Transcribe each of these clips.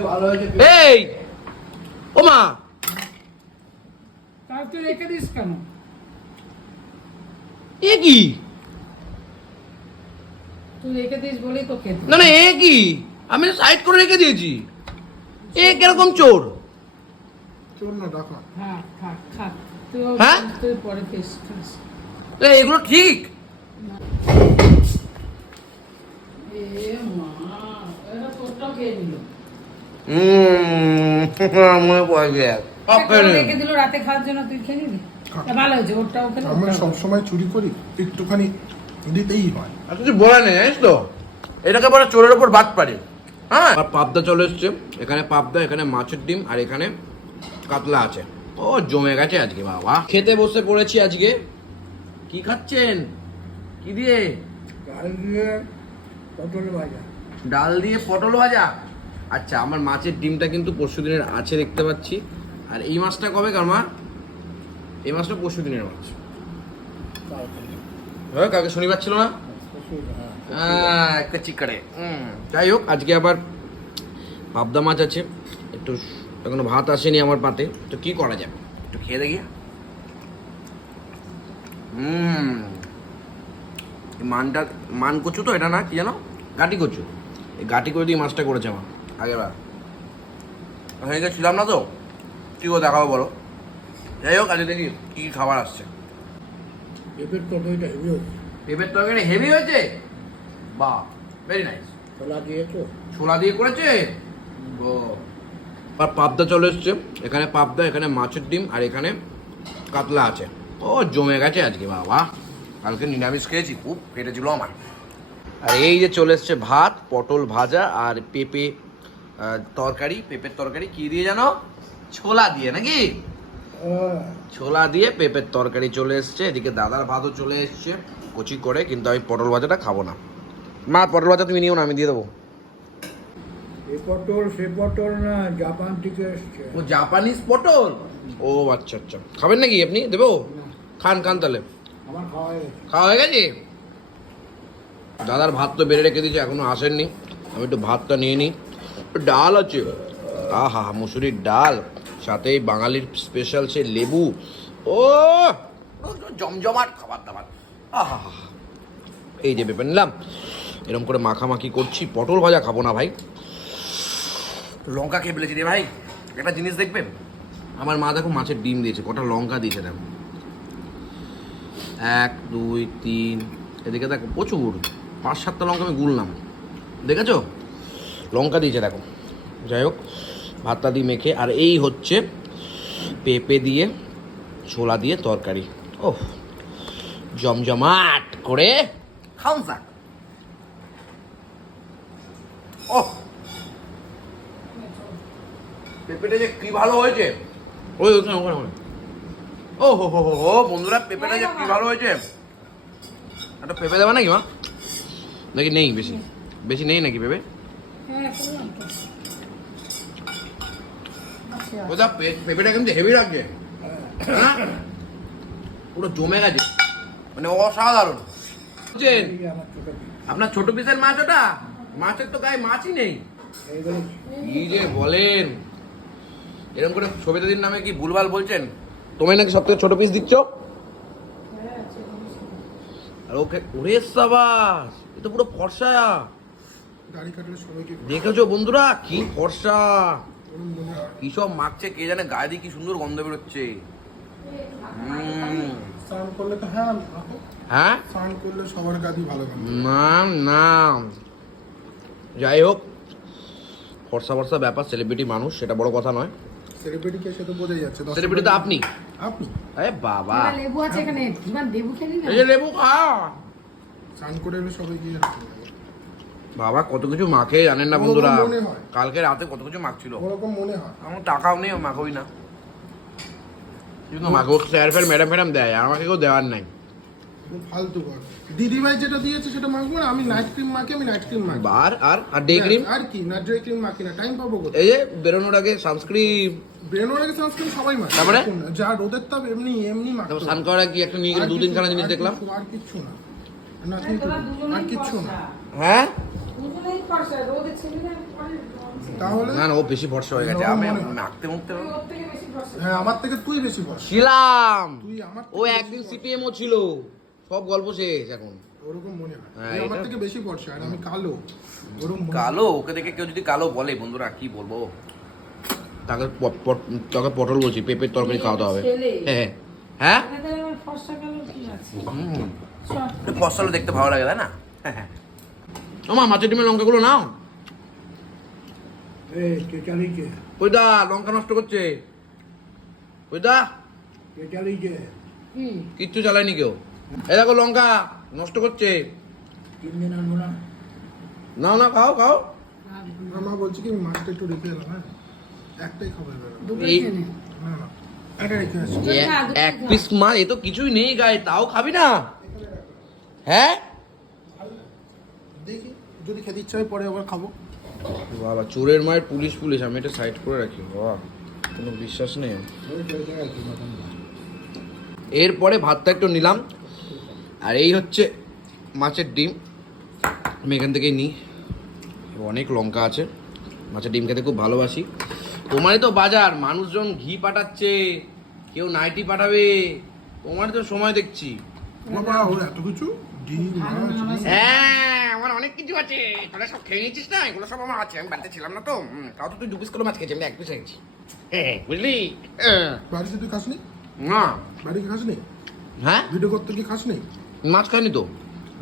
এই ও মা তার তুই রেখে দিস কেন? এ কি? তুই রেখে দিস বলেই তো খেতে। না না এ কি? আমি সাইড করে রেখে দিয়েছি। এ কীরকম চোর? চল না ডাকা হ্যাঁ তুই হ্যাঁ? তুই পরে খেস খাস। এগুলো ঠিক এ মা এটা তোরটাও খেয়ে নিল হুম মনে পড়ে রেখে দিল রাতে খাওয়ার জন্য তুই খেয়ে নিবি? ভালো হয়েছে ওরটাও খেলে আমরা সবসময় চুরি করি একটুখানি দিতেই হয়। আর কিছু বলে নেই জানিস তো? এটাকে বলে চোরের ওপর বাদ পারে হ্যাঁ? আর পাবদা চলে এসছে। এখানে পাবদা এখানে মাছের ডিম আর এখানে কাতলা আছে। ও জমে গেছে আজকে বাবা। খেতে বসে পড়েছি আজকে। কি খাচ্ছেন? কি দিয়ে? ডাল দিয়ে পটল ভাজা। ডাল দিয়ে পটল ভাজা? আচ্ছা আমার মাছের ডিমটা কিন্তু পরশু দিনের আছে দেখতে পাচ্ছি। আর এই মাছটা কবে কার এই মাছটা পরশু দিনের মাছ। হ্যাঁ কালকে শনিবার ছিল না? আহ, একটা চিকারে যাই হোক আজকে আবার পাবদা মাছ আছে। একটু এখনও ভাত আসেনি আমার পাতে। তো কি করা যাবে? একটু খেয়ে দেখি। হুম মানটা মান কচু তো এটা না কি জানো? গাটি কচু। এই গাটি করে দিয়ে মাছটা করেছে আমার আগেবার তো ছিলাম না তো কি করে দেখাবো বলো? যাই হোক আজকে দেখি কি কি খাবার আসছে। পেঁপের তরকারিটা হেভি হচ্ছে পেঁপের তরকারি হেভি হয়েছে? বাহ ভেরি নাইস ছোলা দিয়েছ ছোলা দিয়ে করেছে? ও। আর পাবদা চলে এসছে। এখানে পাবদা এখানে মাছের ডিম আর এখানে কাতলা আছে। ও জমে গেছে আজকে বাবা। কালকে নিরামিষ খেয়েছি খুব কেটেছিল আমার। আর এই যে চলে এসছে ভাত পটল ভাজা আর পেঁপে তরকারি পেঁপের তরকারি কি দিয়ে জানো? ছোলা দিয়ে নাকি? ছোলা দিয়ে পেঁপের তরকারি চলে এসছে। এদিকে দাদার ভাতও চলে এসছে। কচি করে কিন্তু আমি পটল ভাজাটা খাব না। মা পটল ভাজা তুমি নিও না আমি দিয়ে দেবো। এ পটল সে পটল না জাপান থেকে এসছে। ও জাপানিজ পটল? ও আচ্ছা আচ্ছা। খাবেন নাকি আপনি? দেবো? খান খান তাহলে। আমার খাওয়া হয়ে গেছে। খাওয়া হয়ে গেছে? দাদার ভাত তো বেড়ে রেখে দিয়েছে এখনও আসেননি। আমি একটু ভাতটা নিয়ে নিই। ডাল আছে। আহা মুসুরির ডাল সাথে বাঙালির স্পেশাল সে লেবু। ও জমজমাট খাবার দাবার। আহা এই যে পেঁপে নিলাম এরকম করে মাখামাখি করছি পটল ভাজা খাব না ভাই। লঙ্কা খেয়ে ফেলেছি রে ভাই। একটা জিনিস দেখবেন? আমার মা দেখো মাছের ডিম দিয়েছে কটা লঙ্কা দিয়েছে দেখো। এক দুই তিন এদিকে দেখো প্রচুর পাঁচ সাতটা লঙ্কা আমি গুললাম দেখেছ? লঙ্কা দিয়েছে দেখো। যাই হোক ভাতটা দিয়ে মেখে আর এই হচ্ছে পেঁপে দিয়ে ছোলা দিয়ে তরকারি। ও জমজমাট করে খাউন যাক ও পেঁপেটা যে কি ভালো হয়েছে। ওই ওখানে ওখানে ওখানে। ও হো হো হো হো বন্ধুরা পেঁপেটা যে কি ভালো হয়েছে। একটা পেঁপে দেবে নাকি মা? নাকি নেই বেশি? বেশি নেই নাকি পেঁপে? ওটা পে- পেঁপেটা কিন্তু হেভি লাগছে। হ্যাঁ? পুরো জমে গেছে। মানে অসাধারণ। বুঝছেন। আপনার ছোট পিসের মাছ ওটা মাছের তো গায়ে মাছই নেই। কি যে বলেন? এরকম করে সবিতাদির নামে কি ভুলভাল বলছেন? তোমায় নাকি সব থেকে ছোট পিস দিচ্ছ? হ্যাঁ আর ওকে ওরে সাবাস এ তো পুরো ফর্সা। দাড়ি দেখেছ বন্ধুরা? কি ফর্সা কি সব মাখছে কে জানে? গায়ে দিয়ে কি সুন্দর গন্ধ বেরোচ্ছে। স্নান করলে তো হ্যাঁ হ্যাঁ? স্নান করলে সবার গাদি ভালো না না যাই হোক ফর্সা ফর্সা ব্যাপার সেলিব্রিটি মানুষ সেটা বড় কথা নয়। সেলিব্রিটি কে সে বোঝাই যাচ্ছে সেলিব্রিটি তো আপনি। আপনি? আরে বাবা। লেবু আছে এখানে এবার লেবু খেলি না। এই লেবু খা। স্নান করে সবাই কি বাবা কত কিছু মাখে জানেন না বন্ধুরা। মনে হয়। কালকে রাতে কত কিছু মাখছিল। ওরকম মনে হয়। আমার টাকাও নেই মাখোই না। কিন্তু মাখো স্যার ফের ম্যাডাম ফ্যাডাম দেয় আর আমাকে কেউ দেওয়ার নাই। ফালতু কর দিদি ভাই যেটা দিয়েছে সেটা মাখবো না আমি নাইট ক্রিম মাখি আমি নাইট ক্রিম মাখি। আর আর আর ডে ক্রিম আর কি না ডে ক্রিম মাখি না টাইম পাবো কোথায়? এই যে বেরোনোর আগে সানস্ক্রিন ব্রেন ওয়ার্কে সানস্ক্রিন সবাই মাখে। তারপরে? যা রোদের তাপ এমনি এমনি মাখতে তারপর। স্নান করার কি একটা নিয়ে গেলে আর দু কিছু- তিনখানা জিনিস দেখলাম। আর কিচ্ছু না। আর কিচ্ছু না। হ্যাঁ? ছেলে না তাহলে? না না ও বেশি ভরসা হয়ে গেছে। আমি মনে মুখতে বর্ষা হ্যাঁ আমার থেকে তুই বেশি বস ছিলাম তুই আমার ও একদিন সিপিএম ও ছিল। সব গল্প শেষ এখন। ওরকম মনে হয়। হ্যাঁ, আমার থেকে বেশি বর্ষা আর আমি কালো। ওরকম কালো? ওকে দেখে কেউ যদি কালো বলে বন্ধুরা কি বলব? তাকে তাকে পটল বলছি পেঁপের তরকারি খাওয়াতে হবে। হ্যাঁ হ্যাঁ। এদের আবার ফর্সা কালো কি আছে? হুম। সব ফসল দেখতে ভালো লাগে তাই না? আমার মাছের ডিমের লঙ্কাগুলো নাও এই কে চালিয়েছে ওই দা লঙ্কা নষ্ট করছে। ওই দা। কিচ্ছু চালায়নি কেউ। এই দেখো লঙ্কা নষ্ট করছে। না। না খাও খাও। আমার মা বলছি কি মাছটা একটু রেখে এলাম হ্যাঁ। একটাই খাবার এক পিস মাছ এ তো কিছুই নেই গায়ে তাও খাবি না? হ্যাঁ? দেখি। যদি খেতে ইচ্ছা হয়, পরে আবার খাব। বাবা, চোরের মায়ের পুলিশ পুলিশ, আমি এটা সাইড করে রাখি, বাবা। কোনো বিশ্বাস নেই। এরপরে ভাতটা একটু নিলাম। আর এই হচ্ছে মাছের ডিম। আমি এখান থেকেই নিই। অনেক লঙ্কা আছে। মাছের ডিম খেতে খুব ভালোবাসি। তোমারই তো বাজার, মানুষজন ঘি পাঠাচ্ছে, কেউ নাইটি পাঠাবে। তোমার তো সময় দেখছি। বাবা ওর এত কিছু? ডিম হ্যাঁ আমার অনেক কিছু আছে। তোরা সব খেয়ে নিয়েছিস না? এগুলো সব আমার আছে আমি বাড়িতে ছিলাম না তো। তাও তো তুই দু পিস করে মাছ খেয়েছি আমি এক পিস খেয়েছি হ্যাঁ বুঝলি? হ্যাঁ। বাড়িতে তুই খাসনি? না। খাসনি? হ্যাঁ? ভিডিও করতে কি খাসনি? মাছ খাইনি তো।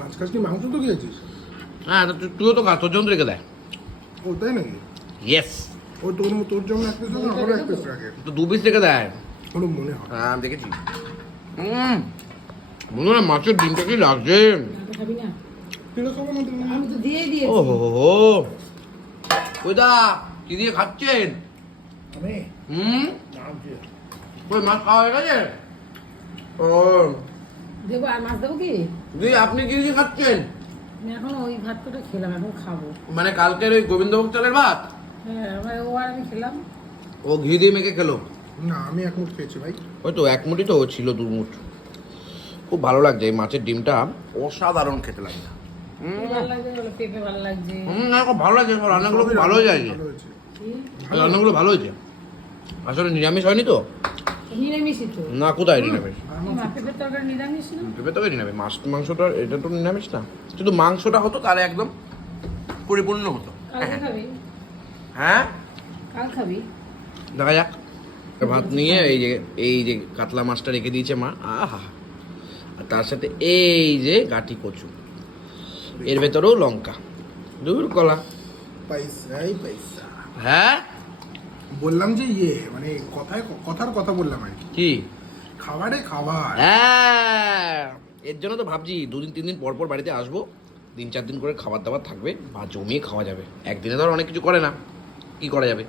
মাছ খাসনি মাংস তো খেয়েছিস? হ্যাঁ তো তুইও তো খা তোর জন্য রেখে দেয় ও তাই নাকি? ইয়েস ও তোর এক পিস থাকে এক পিস রাখে। তো দু পিস রেখে দেয় মনে হয় হ্যাঁ দেখেছি। হুম। মনে হয় মাছের ডিমটা কি লাগছে ও হো হো হো। ওই দা কি দিয়ে খাচ্ছেন? হুম? ওই মাছ খাওয়া হয়ে গেছে? ও। দেবো আর মাছ দেবো কি? দি আপনি কি দিয়ে খাচ্ছেন? এখন ওই ভাত কটা খেলাম এখন খাব। মানে কালকের ওই গোবিন্দভোগ চালের ভাত? হ্যাঁ ও আর আমি খেলাম। ও ঘি দিয়ে মেখে খেলো? না আমি এক মুঠ খেয়েছি ভাই। ওই তো এক মুঠি তো ও ছিল দু মুঠ। খুব ভালো লাগছে এই মাছের ডিমটা অসাধারণ খেতে লাগে। লাগছে ভালো লাগছে। হুম, না, খুব ভালো লাগছে সব রান্নাগুলো খুব ভালো হয়ে? রান্নাগুলো ভালো হয়েছে। আসলে নিরামিষ হয়নি তো? না কোথায় নিরামিষ? মা তরকারি নিরামিষ না? তো নিরামিষ। মাছ মাংসটা এটা তো নিরামিষ না? শুধু মাংসটা হতো তাহলে একদম পরিপূর্ণ হতো। কালকে হ্যাঁ। দেখা যাক। ভাত নিয়ে এই যে এই যে কাতলা মাছটা রেখে দিয়েছে মা। আহা। আর তার সাথে এই যে গাটি কচু। এর ভেতরেও লঙ্কা। দূর কলা। পয়সাই পয়সা হ্যাঁ? বললাম যে ইয়ে মানে কথায় কথার কথা বললাম আর কি। খাবারে খাবার। হ্যাঁ। এর জন্য তো ভাবছি দুদিন তিন দিন পর পর বাড়িতে আসব। তিন চার দিন করে খাবার দাবার থাকবে বা জমিয়ে খাওয়া যাবে। একদিনে ধর অনেক কিছু করে না। কি করা যাবে?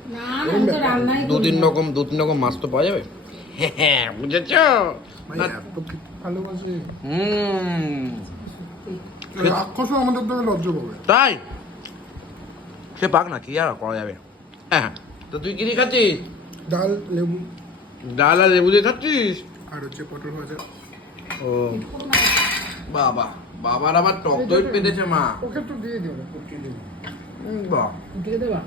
দু তিন রকম দু তিন রকম মাছ তো পাওয়া যাবে? হ্যাঁ বুঝেছ? এত কি ভালোবাসে? হুম। রাক্ষসও আমাদের থেকে লজ্জা পাবে তাই? সে পাক না কি আর করা যাবে? হ্যাঁ তো তুই কি দিয়ে খাচ্ছিস? ডাল লেবু। ডাল আর লেবু দিয়ে খাচ্ছিস? আর হচ্ছে পটল ভাজা। ও বাবা বাবার আবার টক দই পেতেছে মা। ওকে একটু দিয়ে দেবো বাহ। দিয়ে দেবা?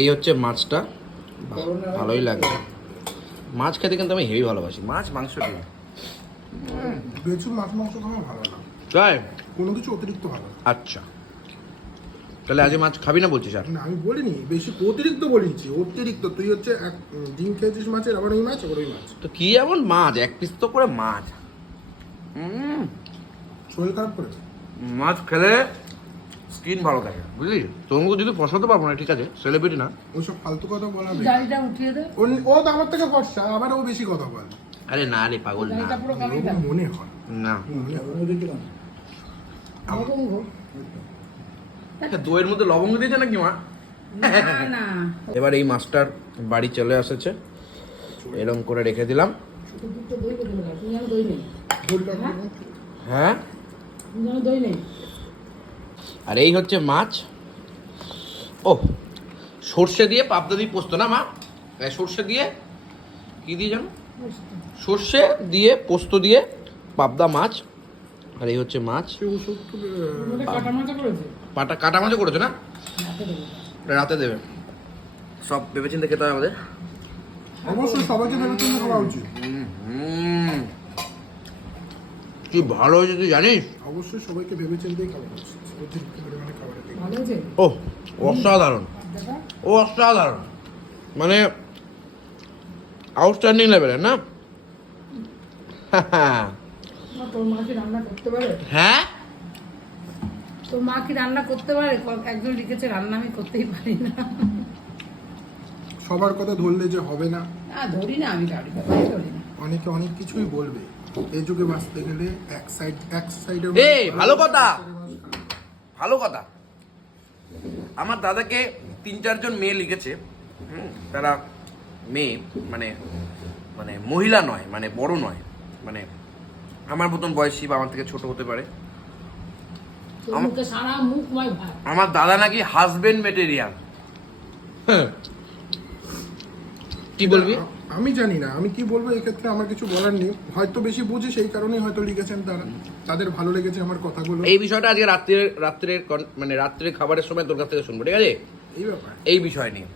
এই হচ্ছে মাছটা। ভালোই লাগছে মাছ খেতে কিন্তু আমি হেভি ভালোবাসি। মাছ মাংস দিয়ে। বেশি মাছ মাংস খাওয়া ভালো না তাই? কোনো কিছু অতিরিক্ত ভালো আচ্ছা। তাহলে আজ মাছ খাবি না বলছিস আর? না আমি বলিনি বেশি অতিরিক্ত বলেছি অতিরিক্ত। তুই হচ্ছে এক ডিম খেয়েছিস মাছের আবার ওই মাছ আবার ওই মাছ। তো কি এমন মাছ? এক পিস তো করে মাছ। হুম শরীর খারাপ করেছে? মাছ খেলে স্কিন ভালো থাকে বুঝলি? তোমাকে যদি ফসাতে পারব না ঠিক আছে সেলিব্রিটি না। ওইসব ফালতু কথা বলা নেই। জালিটা উঠিয়ে দে। ও- ও তো আমার থেকে ফর্সা আবার ও বেশি কথা বলে। আরে না রে পাগল না। মনে হয়। না। আচ্ছা, দইয়ের মধ্যে লবঙ্গ দিয়েছে নাকি মা? না না। এবার এই মাছটার বাড়ি চলে এসেছে। এরকম করে রেখে দিলাম। হ্যাঁ? হ্যাঁ? দই নেই? আর এই হচ্ছে মাছ। ও সর্ষে দিয়ে পাবদা দিয়ে পোস্ত না মা? সর্ষে দিয়ে কি দিয়ে জানো? সর্ষে দিয়ে পোস্ত দিয়ে পাবদা মাছ। আর এই হচ্ছে মাছ। পাটা কাটা মাছ করেছে না? রাতে দেবে। সব ভেবেচিন্তে খেতে হবে আমাদের। অবশ্যই সবাইকে ভেবে চিন্তে খাওয়া উচিত। হুম। কি ভালো হয়েছে তুই জানিস? অবশ্যই সবাইকে ভেবেচিন্তেই খাওয়া উচিত। অতিরিক্ত পরিমাণে খাবারের। ও অসাধারণ। ও অসাধারণ। মানে আউটস্ট্যান্ডিং লেভেলের না? তোর মা রান্না করতে পারে? হ্যাঁ? তোর মা কি রান্না করতে পারে? একজন লিখেছে রান্না আমি করতেই পারি না। সবার কথা ধরলে যে হবে না। না ধরি না আমি গাড়ি কথাই ধরি না। অনেকে অনেক কিছুই বলবে। এই যুগে বাঁচতে গেলে এক সাইড এক সাইডের এই, ভালো কথা। ভালো কথা। আমার দাদাকে তিন চারজন মেয়ে লিখেছে। তারা মেয়ে মানে মানে মহিলা নয় মানে বড় নয়। মানে আমার মতন বয়সী বা আমার থেকে ছোট হতে পারে। আমার- মুখে সারা মুখময় ভাত আমার দাদা নাকি হাজবেন্ড মেটেরিয়াল কি বলবি? আমি জানি না আমি কি বলব এক্ষেত্রে আমার কিছু বলার নেই। হয়তো বেশি বুঝি সেই কারণেই হয়তো লিখেছেন তারা। তাদের ভালো লেগেছে আমার কথাগুলো। এই বিষয়টা আজকে রাত্রের কন- মানে রাত্রের খাবারের সময় তোর কাছ থেকে শুনব ঠিক আছে? এই ব্যাপার। এই বিষয় নিয়ে।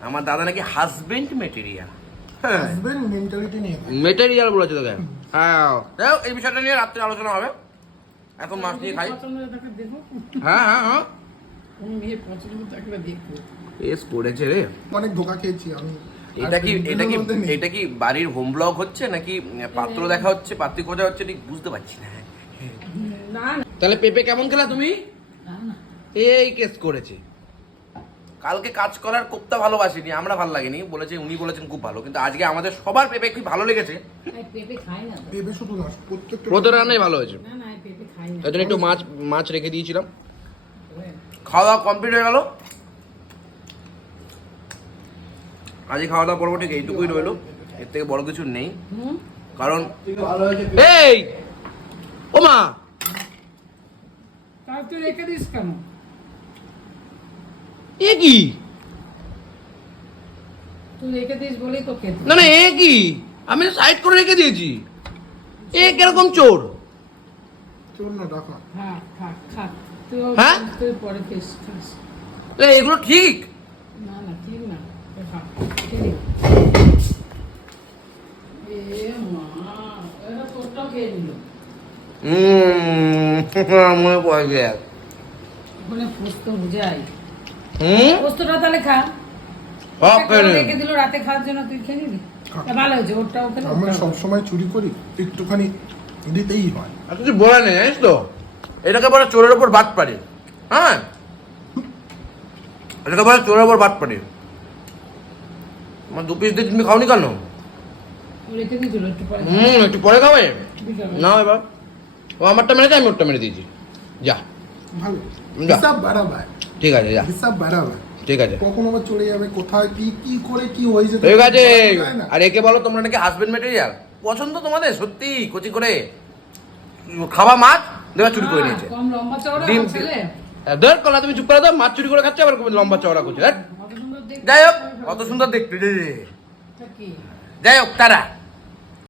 আমার দাদা নাকি হাজবেন্ড মেটেরিয়াল হ্যাঁ। হাজবেন্ড মেন্টালিটি নিয়ে মেটেরিয়াল বলেছে তোকে? হ্যাঁ। এই বিষয়টা নিয়ে রাত্রে আলোচনা হবে। এখন মাছ নিয়ে খাই। হ্যাঁ হ্যাঁ হ্যাঁ। এস পড়েছে রে। অনেক ধোকা খেয়েছি আমি। এটা কি এটা কি। এটা কি বাড়ির হোম ব্লগ হচ্ছে নাকি পাত্র দেখা হচ্ছে পাত্রী খোঁজা হচ্ছে ঠিক বুঝতে পারছি না। না না। তাহলে পেপে কেমন খেলা তুমি? এই কেস করেছে। কালকে কাজ করার কোপ্তা ভালোবাসিনি আমরা ভালো লাগেনি বলেছে উনি বলেছেন খুব ভালো কিন্তু আজকে আমাদের সবার পেপে খুব ভালো লেগেছে? পেঁপে। শুধু না প্রত্যেকটা রান্নাই ভালো হয়েছে। না না আমি পেঁপে না। তাই জন্য একটু মাছ মাছ রেখে দিয়েছিলাম। খাওয়া দাওয়া কমপ্লিট হয়ে গেল? আজকে খাওয়া দাওয়া পর্ব ঠিক এইটুকুই রইল। এর থেকে বড় কিছু নেই। হুম? কারণ ভালো হয়েছে এই! ও মা! তুই রেখে দিস কেন? এ কি? তুই রেখে দিস বলেই না না এ কি? আমি সাইড করে রেখে দিয়েছি। এ কীরকম চোর? না হ্যাঁ? তুই পরে খাস। এগুলো ঠিক না না ঠিক না তুই খা খেয়ে নে। এ মা এরা তোরটাও খেয়ে নিল হুম মনে পড়ে গেছে ওখানে পোস্ত বুঝাই। হুম? পোস্তটা তাহলে খা। নে। রেখে দিল রাতে খাওয়ার জন্য তুই খেয়ে নিবি? ভালো হয়েছে আমরা সবসময় চুরি করি একটুখানি দিতেই হয়। আর কিছু বলে নেই জানিস তো? এটাকে বলে চোরের ওপর বাদ পারে হ্যাঁ? এটাকে বলে চোরের ওপর বাদ পারে আমার দু পিস দিয়ে তুমি খাওনি কেন রেখে দিয়েছিল একটু পরে হুম একটু পরে খাবে। না এবার। ও আমারটা মেরেছে আমি ওরটা মেরে দিয়েছি। যা। যা। ঠিক আছে যা। ঠিক আছে। কখন আবার চলে যাবে কোথায় কি কি করে কি হয়ে যেতে ঠিক আছে। আর একে বলো তোমরা নাকি হাজবেন্ড মেটেরিয়াল পছন্দ তোমাদের? সত্যি কচি করে? খাওয়া মাছ দেবা চুরি করে নিয়েছে। হ্যাঁ, কম ডিম ধর কলা তুমি চুপ করে দাও মাছ চুরি করে খাচ্ছে আবার লম্বা চওড়া করছে। যাই হোক কত সুন্দর দেখতে রে। যাই হোক তারা।